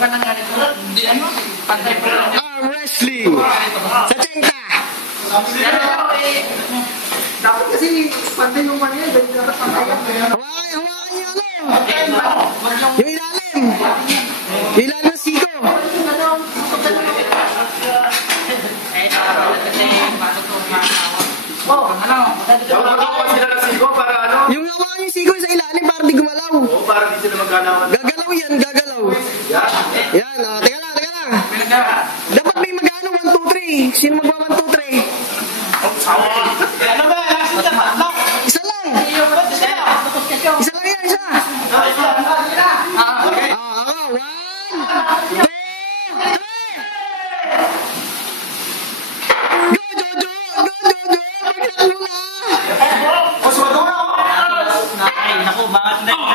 ka ng ganito. Hindi ano, pantay po lang. Arm wrestling. Sa Chenka. Pero dapat kasi pantay yung mga yan. Dapat pantay yan. Hawakan niyo ano. Yung ilalim. Yung ilalim ng siko. Yung hawakan yung siko sa ilalim para di gumalaw. Oo, para di sila magkalawan. Gagalaw yan, gagalaw. Yan, teka lang. Dapat may magano 1, 2, 3. Sino magwa 1, 2, 3? Ano ba? Isa lang. Isa lang yan, isa. Okay. 1, 2, 3. Go, Jojo! Magkano na? Ay, naku, umangat. Dali.